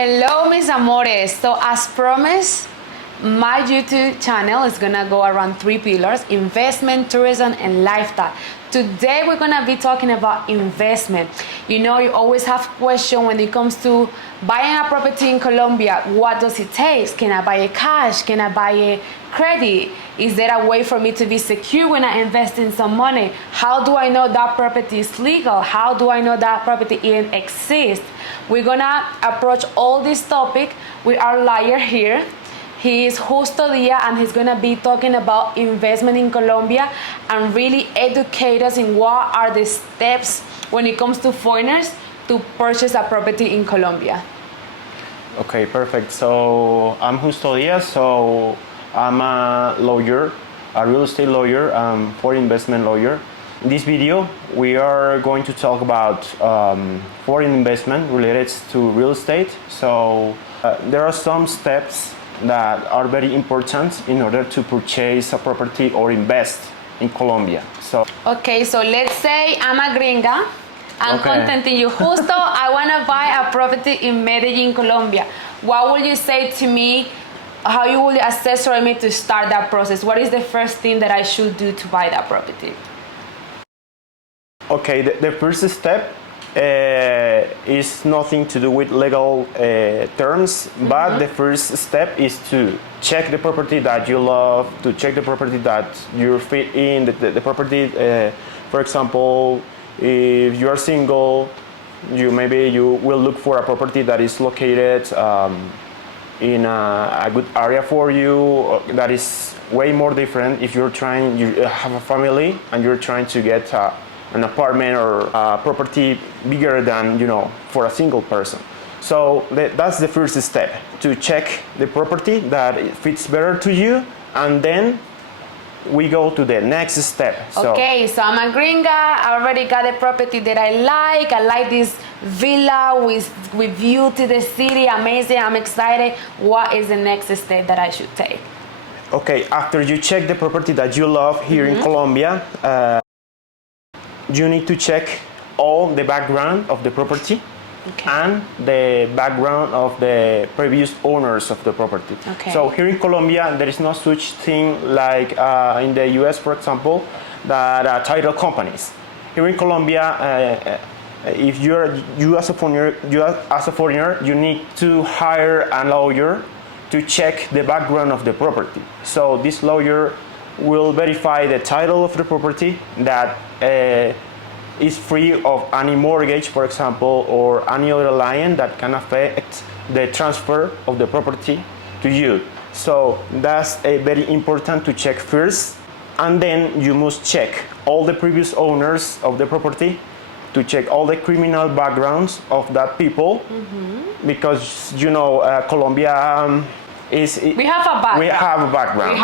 Hello, mis amores. So as promised, my YouTube channel is gonna go around three pillars: investment, tourism, and lifestyle. Today we're gonna be talking about investment. You know, you always have questions when it comes to buying a property in Colombia. What does it take? Can I buy it cash? Can I buy it credit? Is there a way for me to be secure when I invest in some money? How do I know that property is legal? How do I know that property even exists? We're gonna approach all this topic with our lawyer here. He is Justo Diaz, and he's gonna be talking about investment in Colombia and really educate us in what are the steps when it comes to foreigners to purchase a property in Colombia. Okay, perfect. So I'm Justo Diaz. So I'm a lawyer, a real estate lawyer, foreign investment lawyer. In this video, we are going to talk about foreign investment related to real estate. So there are some steps that are very important in order to purchase a property or invest in Colombia. Okay, so let's say I'm a gringa. I'm Okay. contacting you. Justo, I want to buy a property in Medellin, Colombia. What would you say to me? How you will accessorize me to start that process? What is the first thing that I should do to buy that property? Okay, the first step is nothing to do with legal terms, but the first step is to check the property that you love, to check the property that you fit in, the property, for example, if you are single, you will look for a property that is located in a good area for you, that is way more different if you have a family and you're trying to get an apartment or a property bigger than, for a single person. So that's the first step, to check the property that fits better to you, and then we go to the next step. Okay, so I'm a gringa, I already got a property that I like this villa with view to the city, amazing, I'm excited. What is the next step that I should take? Okay, after you check the property that you love here in Colombia, you need to check all the background of the property and the background of the previous owners of the property. Okay. So here in Colombia, there is no such thing like in the US, for example, that title companies. Here in Colombia, if you as a foreigner, you need to hire a lawyer to check the background of the property. So this lawyer will verify the title of the property, that is free of any mortgage, for example, or any other line that can affect the transfer of the property to you. So that's very important to check first, and then you must check all the previous owners of the property, to check all the criminal backgrounds of that people, because Colombia we have a background.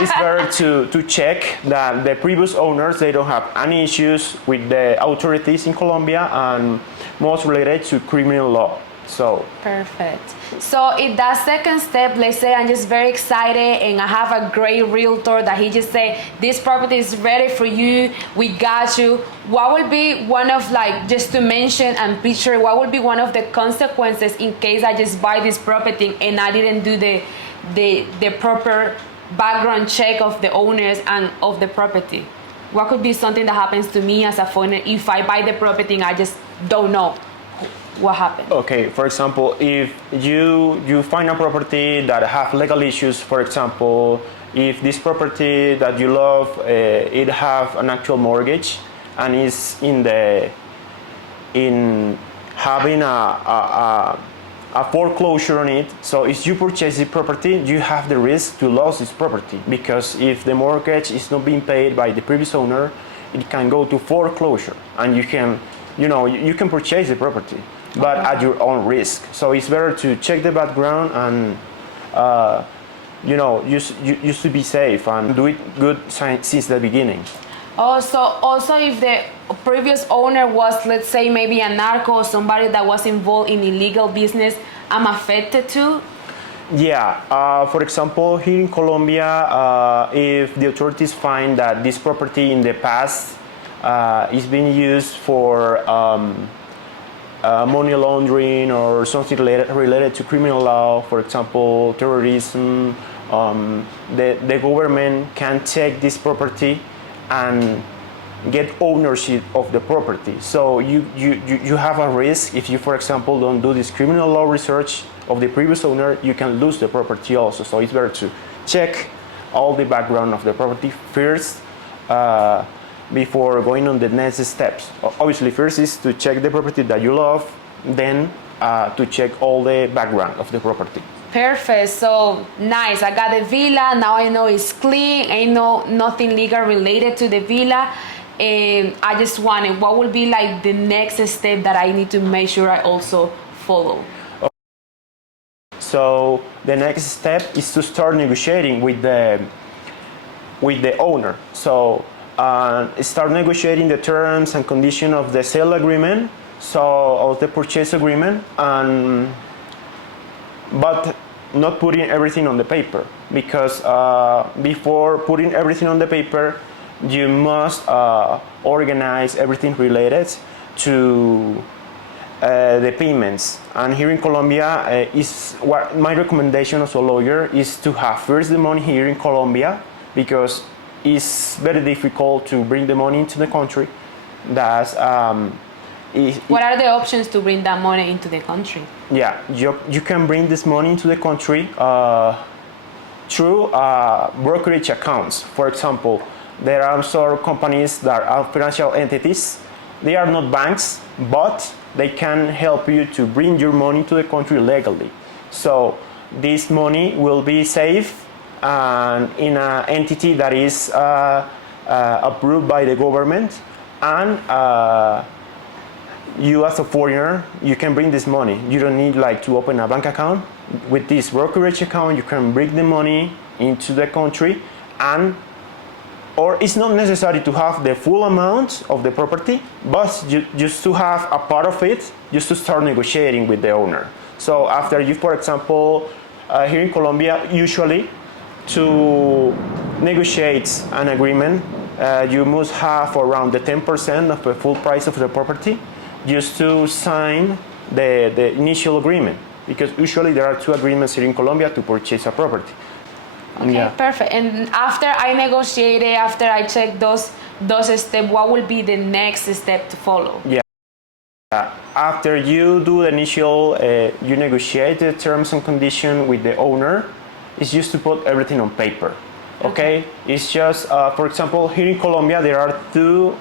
It's better to check that the previous owners, they don't have any issues with the authorities in Colombia, and most related to criminal law. So perfect. So in that second step, let's say I'm just very excited and I have a great realtor that he just say, this property is ready for you, we got you. What would be one of, just to mention and picture, what would be one of the consequences in case I just buy this property and I didn't do the proper background check of the owners and of the property? What could be something that happens to me as a foreigner if I buy the property and I just don't know what happened? Okay, for example, if you find a property that have legal issues, for example, if this property that you love, it have an actual mortgage and is in having a foreclosure on it, so if you purchase the property, you have the risk to lose this property, because if the mortgage is not being paid by the previous owner, it can go to foreclosure, and you can purchase the property, but at your own risk. So it's better to check the background and you should be safe and do it good since the beginning. Also, if the previous owner was, let's say, maybe a narco or somebody that was involved in illegal business, I'm affected too? Yeah, for example, here in Colombia, if the authorities find that this property in the past is being used for money laundering or something related to criminal law, for example, terrorism, the government can take this property and get ownership of the property. So you have a risk if you, for example, don't do this criminal law research of the previous owner, you can lose the property also. So it's better to check all the background of the property first before going on the next steps. Obviously, first is to check the property that you love, then to check all the background of the property. Perfect. So nice. I got the villa. Now I know it's clean. I know nothing legal related to the villa. And I just wanted, what will be like the next step that I need to make sure I also follow? So the next step is to start negotiating with the owner. So start negotiating the terms and conditions of the sale agreement, so of the purchase agreement, but not putting everything on the paper, because before putting everything on the paper, you must organize everything related to the payments. And here in Colombia, is what my recommendation as a lawyer is to have first the money here in Colombia, because it's very difficult to bring the money into the country. What are the options to bring that money into the country? Yeah, you can bring this money into the country through brokerage accounts. For example, there are some companies that are financial entities. They are not banks, but they can help you to bring your money to the country legally. So this money will be safe and in an entity that is approved by the government, and you as a foreigner, you can bring this money. You don't need like to open a bank account. With this brokerage account, you can bring the money into the country, or it's not necessary to have the full amount of the property, but just to have a part of it, just to start negotiating with the owner. So after you, for example, here in Colombia, usually to negotiate an agreement, you must have around the 10% of the full price of the property just to sign the initial agreement, because usually there are two agreements here in Colombia to purchase a property. Okay, yeah. Perfect. And after I negotiated, after I check those steps, what will be the next step to follow? Yeah. After you do the initial, you negotiate the terms and conditions with the owner, it's just to put everything on paper. Okay? It's just, for example, here in Colombia, there are two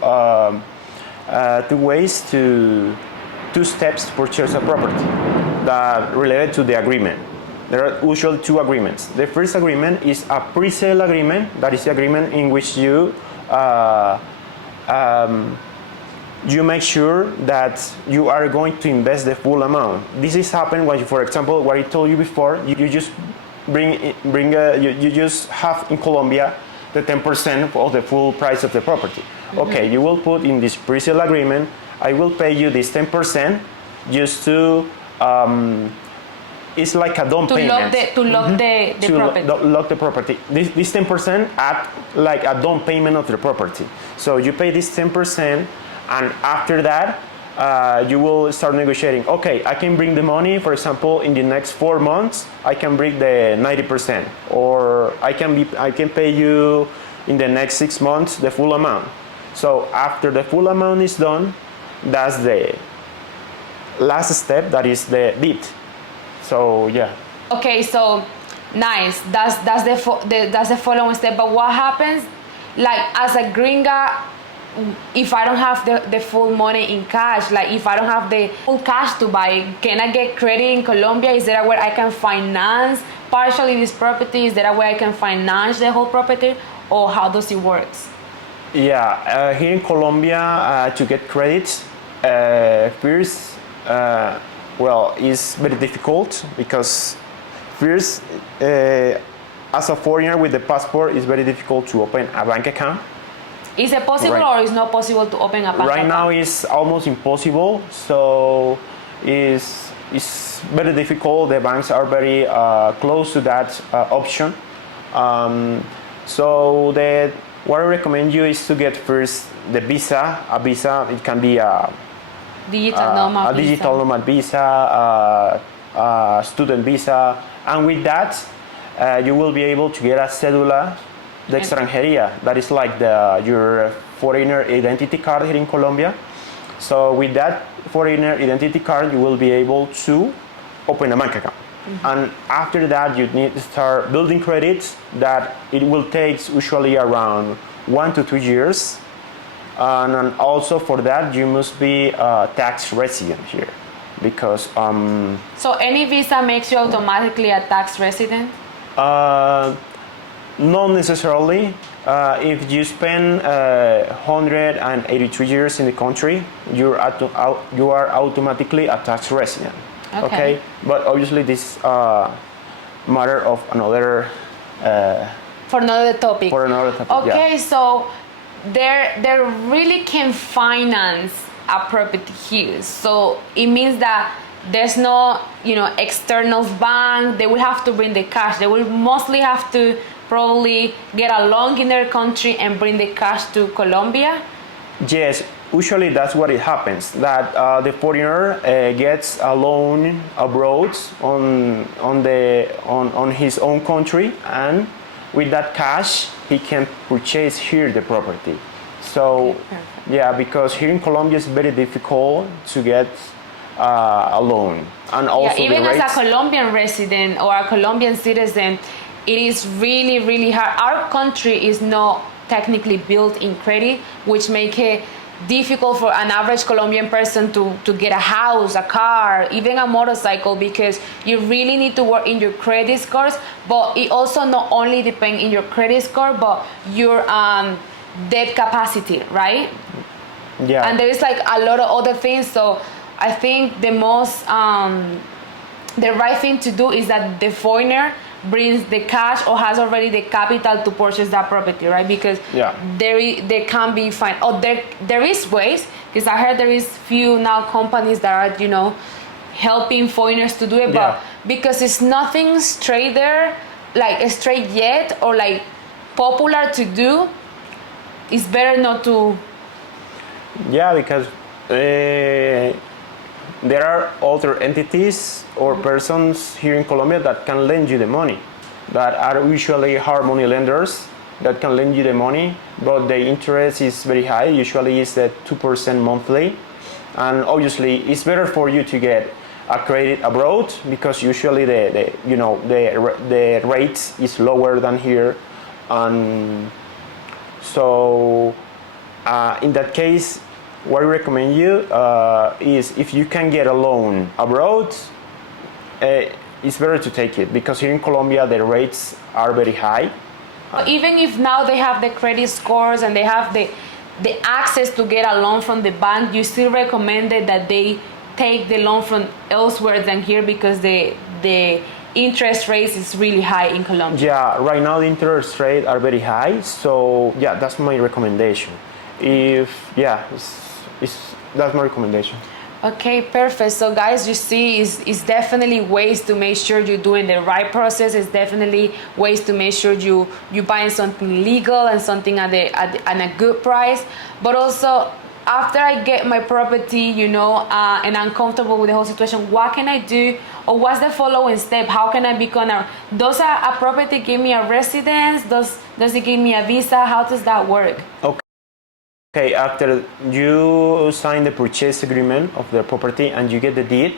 steps to purchase a property that related to the agreement. There are usually two agreements. The first agreement is a pre-sale agreement. That is the agreement in which you make sure that you are going to invest the full amount. This is happening when, for example, what I told you before, you just you just have in Colombia the 10% of the full price of the property. Mm-hmm. Okay, you will put in this pre-sale agreement, I will pay you this 10% just to it's like a down payment. To lock the property. Lock the property. This 10% act like a down payment of the property. So you pay this 10%, and after that, you will start negotiating. Okay, I can bring the money, for example, in the next 4 months, I can bring the 90%, or I can pay you in the next 6 months the full amount. So after the full amount is done, that's the last step, that is the deed. So yeah. Okay, so nice. That's the following step. But what happens, like as a gringa, if I don't have the full money in cash, like if I don't have the full cash to buy, can I get credit in Colombia? Is there a way I can finance partially this property? Is there a way I can finance the whole property, or how does it work? Yeah, here in Colombia, to get credit, first, it's very difficult, because first, as a foreigner with the passport, it's very difficult to open a bank account. Is it possible, or is not possible to open a bank account? Right now, it's almost impossible. So it's very difficult. The banks are very close to that option. So what I recommend you is to get first the visa. A visa, it can be Digital nomad a digital visa. nomad visa, student visa, and with that, you will be able to get a cédula de extranjería. That is like your foreigner identity card here in Colombia. So with that foreigner identity card, you will be able to open a bank account. And after that, you need to start building credits that it will take usually around 1 to 2 years. And also for that, you must be a tax resident here because So any visa makes you automatically a tax resident? not necessarily. If you spend 183 years in the country, you are automatically a tax resident. Okay. But obviously this matter of another For another topic. for another topic. Okay, Yeah. so they really can finance a property here. So it means that there's no, external bank. They will have to bring the cash. They will mostly have to probably get a loan in their country and bring the cash to Colombia. Yes, usually that's what it happens. That the foreigner gets a loan abroad on his own country, and with that cash he can purchase here the property. So yeah, because here in Colombia it's very difficult to get a loan, and also Even the as rates. a Colombian resident or a Colombian citizen, it is really, really hard. Our country is not technically built in credit, which make it difficult for an average Colombian person to get a house, a car, even a motorcycle, because you really need to work in your credit scores. But it also not only depends in your credit score, but your debt capacity, right? Yeah. And there is like a lot of other things. So I think the right thing to do is that the foreigner brings the cash or has already the capital to purchase that property, right? Because there can be fine. Oh, there is ways, because I heard there is few now companies that are helping foreigners to do it, but because it's nothing straight there, like straight yet, or like popular to do, it's better not to. Yeah, because there are other entities or persons here in Colombia that can lend you the money, that are usually hard money lenders that can lend you the money, but the interest is very high. Usually it's at 2% monthly, and obviously it's better for you to get a credit abroad because usually the rate is lower than here, and so in that case, what I recommend you is if you can get a loan abroad, it's better to take it, because here in Colombia the rates are very high. Even if now they have the credit scores and they have the access to get a loan from the bank, you still recommend it that they take the loan from elsewhere than here, because the interest rates is really high in Colombia. Yeah, right now the interest rates are very high, so yeah, that's my recommendation. That's my recommendation. Okay, perfect. So guys, you see, it's definitely ways to make sure you're doing the right process. It's definitely ways to make sure you're buying something legal and something at a good price. But also, after I get my property, and I'm comfortable with the whole situation, what can I do? Or what's the following step? How can I become does a property give me a residence? Does it give me a visa? How does that work? Okay, after you sign the purchase agreement of the property and you get the deed,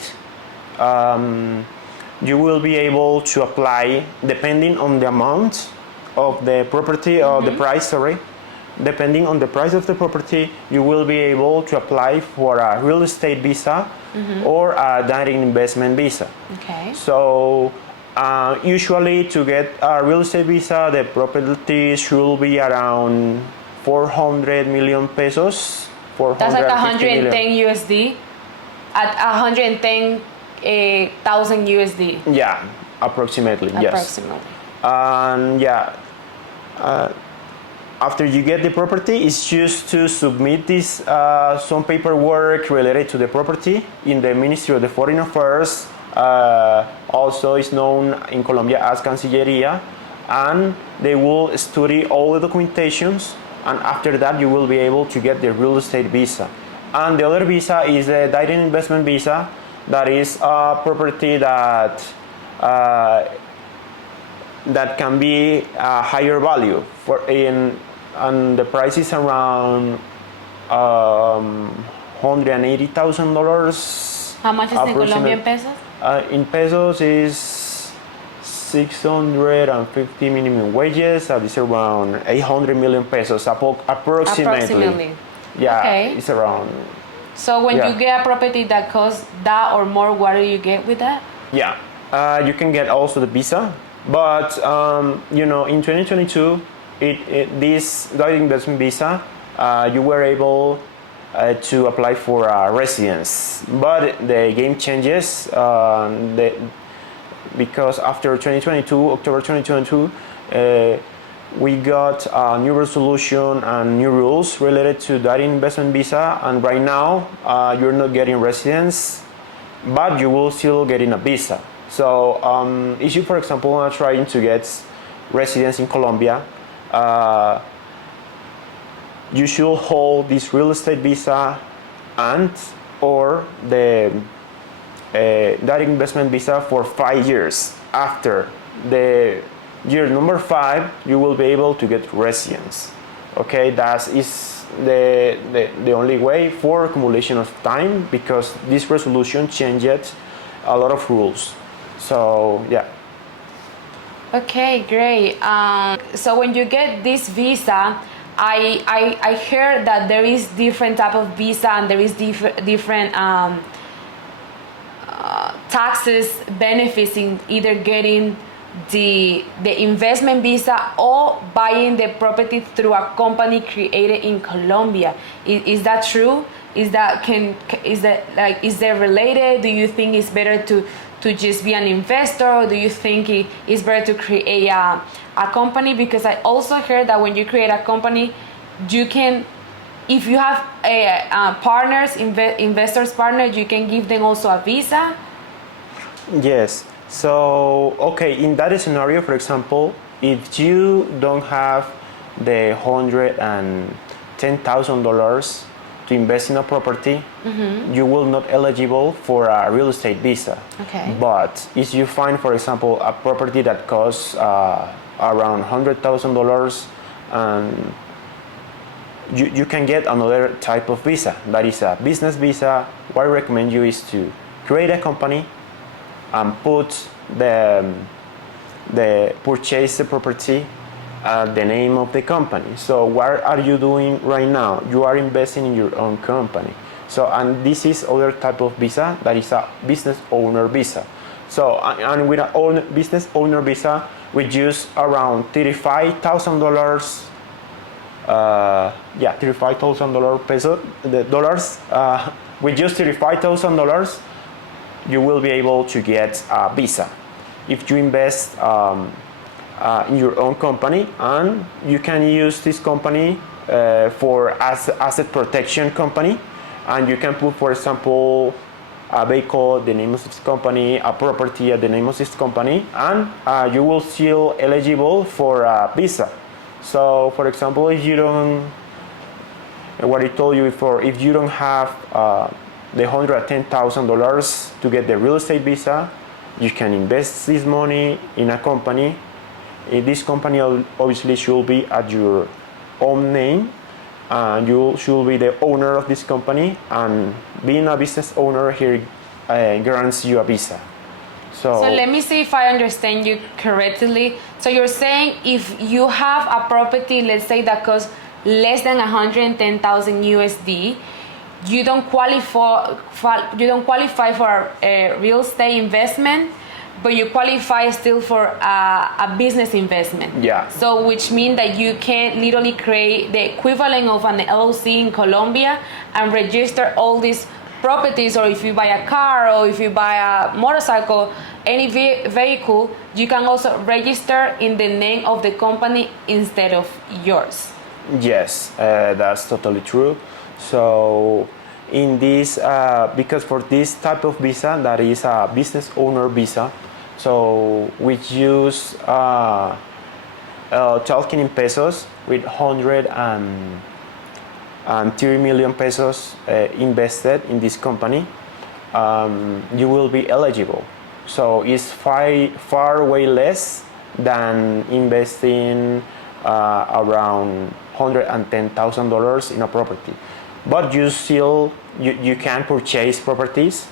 you will be able to apply, depending on the amount of the property, or the price, depending on the price of the property, you will be able to apply for a real estate visa or a direct investment visa. Okay. So usually to get a real estate visa, the property should be around 400 million pesos. That's like 110 USD at 110,000 USD. Yeah, approximately. Yes. And after you get the property, it's just to submit this some paperwork related to the property in the Ministry of the Foreign Affairs. Also, is known in Colombia as Cancillería, and they will study all the documentations. And after that, you will be able to get the real estate visa. And the other visa is a direct investment visa. That is a property that that can be a higher value and the price is around $180,000. How much is in Colombian pesos? In pesos is 650 minimum wages. That is around 800 million pesos approximately. Yeah, okay. It's around. So when you get a property that costs that or more, what do you get with that? Yeah, you can get also the visa, but in 2022, this direct investment visa, you were able to apply for a residence, but the game changes because after 2022, October 2022. We got a new resolution and new rules related to that investment visa, and right now you're not getting residence, but you will still getting a visa. So if you, for example, are trying to get residence in Colombia, you should hold this real estate visa and or the that investment visa for 5 years. After the year number 5, you will be able to get residence. Okay, that is the only way for accumulation of time, because this resolution changed a lot of rules. So yeah. Okay, great. So when you get this visa, I heard that there is different type of visa and there is different taxes benefits in either getting the investment visa or buying the property through a company created in Colombia. Is that true? Is that related? Do you think it's better to just be an investor, or do you think it's better to create a company? Because I also heard that when you create a company, you can, if you have partners, investors partners, you can give them also a visa. Yes. So, okay, in that scenario, for example, if you don't have the $110,000 to invest in a property, you will not eligible for a real estate visa. Okay. But if you find, for example, a property that costs around $100,000, and you can get another type of visa. That is a business visa. What I recommend you is to create a company and put the purchase the property the name of the company. So what are you doing right now? You are investing in your own company. So, and this is other type of visa, that is a business owner visa. So, and with a business owner visa, we use around $35,000. $35,000 peso, the dollars. With just $35,000, you will be able to get a visa if you invest in your own company, and you can use this company for asset protection company, and you can put, for example, a vehicle, the name of this company, a property at the name of this company, and you will still eligible for a visa. So, for example, if you don't, what I told you before, if you don't have the $110,000 to get the real estate visa, you can invest this money in a company. This company obviously should be at your own name, and you should be the owner of this company, and being a business owner here grants you a visa. So let me see if I understand you correctly. So you're saying if you have a property, let's say that costs less than 110,000 USD, you don't qualify for a real estate investment, but you qualify still for a business investment. Yeah. So which means that you can literally create the equivalent of an LLC in Colombia and register all these properties, or if you buy a car, or if you buy a motorcycle, any vehicle, you can also register in the name of the company instead of yours. Yes, that's totally true. So in this, because for this type of visa, that is a business owner visa, so we use talking in pesos with and 30 million pesos invested in this company, you will be eligible. So it's far way less than investing around $110,000 in a property. But you can purchase properties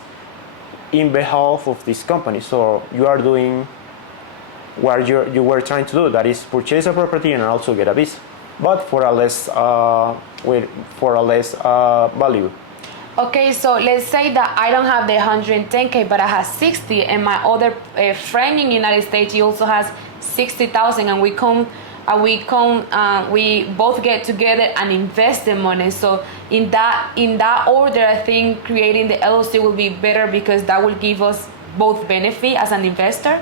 in behalf of this company. So you are doing what you were trying to do, that is purchase a property and also get a visa, but for a less value. Okay, so let's say that I don't have the 110K, but I have 60, and my other friend in the United States, he also has 60,000, and we both get together and invest the money. So in that order, I think creating the LLC will be better because that will give us both benefit as an investor.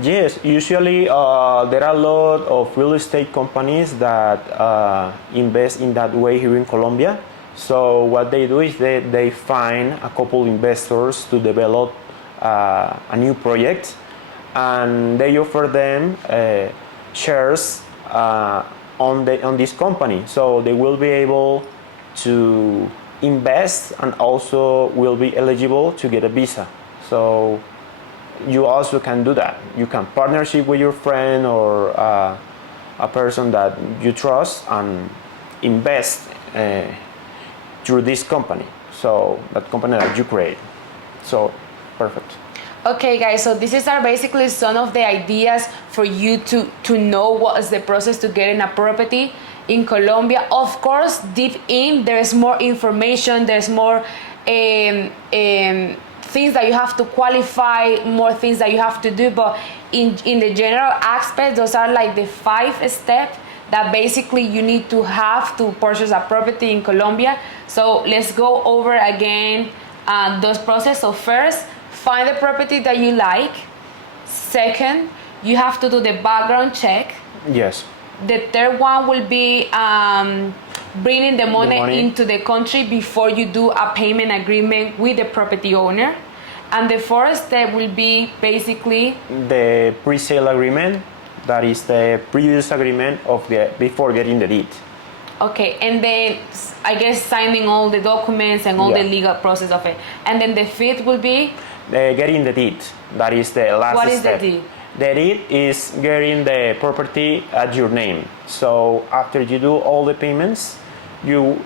Yes, usually there are a lot of real estate companies that invest in that way here in Colombia. So what they do is they find a couple investors to develop a new project, and they offer them shares on this company. So they will be able to invest and also will be eligible to get a visa. So you also can do that. You can partnership with your friend or a person that you trust and invest through this company. So that company that you create. So perfect. Okay, guys, so this is basically some of the ideas for you to know what is the process to getting a property in Colombia. Of course, deep in, there's more information, there's more things that you have to qualify, more things that you have to do, but in the general aspect, those are like the 5 steps that basically you need to have to purchase a property in Colombia. So let's go over again those processes. So first, find the property that you like. Second, you have to do the background check. Yes. The third one will be bringing the money into the country before you do a payment agreement with the property owner. And the fourth step will be basically the pre-sale agreement. That is the previous agreement before getting the deed. Okay, and then I guess signing all the documents and all the legal process of it. And then the fifth will be getting the deed. That is the last step. What is the deed? The deed is getting the property at your name. So after you do all the payments, you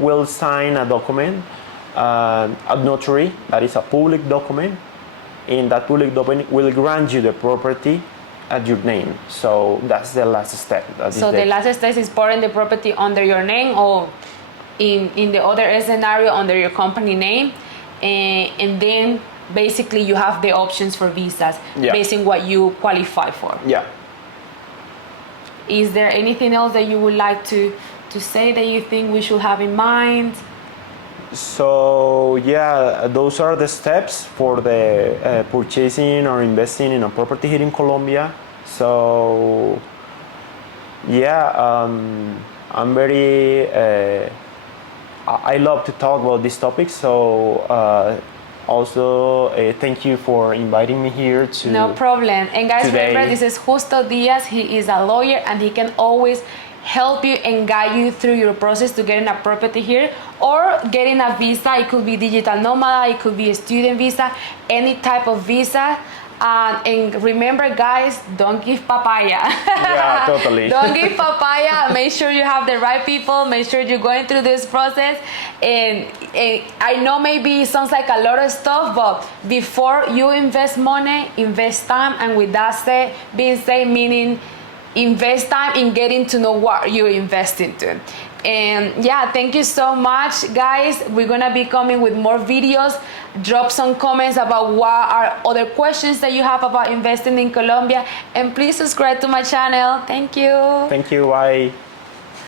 will sign a document, a notary, that is a public document. In that public document will grant you the property at your name. So that's the last step. So the last step is putting the property under your name, or in the other scenario under your company name, and then basically you have the options for visas based on what you qualify for. Yeah. Is there anything else that you would like to say that you think we should have in mind? So yeah, those are the steps for the purchasing or investing in a property here in Colombia. So yeah, I'm very I love to talk about this topic. So also thank you for inviting me here to. No problem. And guys, today. remember, this is Justo Diaz. He is a lawyer and he can always help you and guide you through your process to getting a property here or getting a visa. It could be digital nomad, it could be a student visa, any type of visa. And remember, guys, don't give papaya. Yeah, totally. Don't give papaya. Make sure you have the right people. Make sure you're going through this process. And I know maybe it sounds like a lot of stuff, but before you invest money, invest time. And with that being said, meaning invest time in getting to know what you're investing to. And yeah, thank you so much, guys. We're gonna be coming with more videos. Drop some comments about what are other questions that you have about investing in Colombia, and please subscribe to my channel. Thank you. Thank you. Bye.